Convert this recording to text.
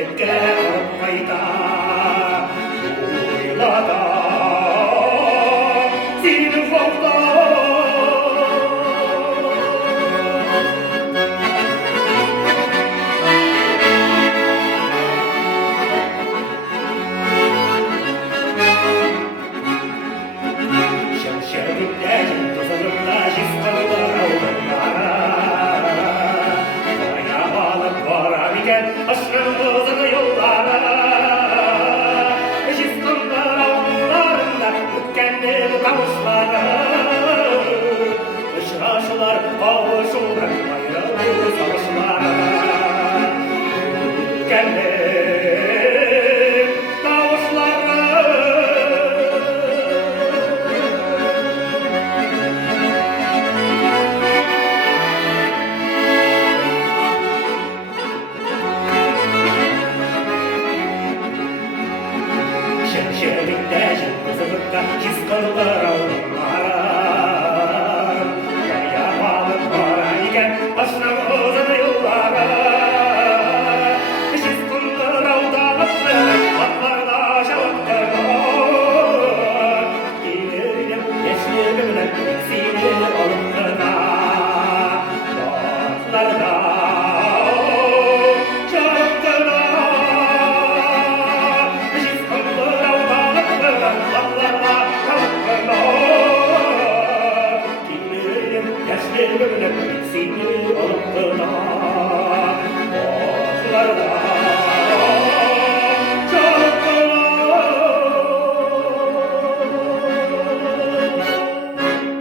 Tekke olmayda uylada seni fokta Şemşerimde tuzlarımda jistanlar avlanlara Oraya bağlıp varar iken aşkımızın yollara Jistanlar avlularında mükemmel kavuşlara Işraşılar kavuşurlar ayrılık savaşlara Mükemmel kavuşlara Şemşerimde kızılıkta jistanlar avlulara Oraya bağlıp varar iken aşkımızın yollara Jistanlar avdalıklara atlarda şavaklara Giderim yaşlılığına seni alıklara Atlarda şavaklara Jistanlar avdalıklara atlarda şavaklara Giderim yaşlılığına seni alıklara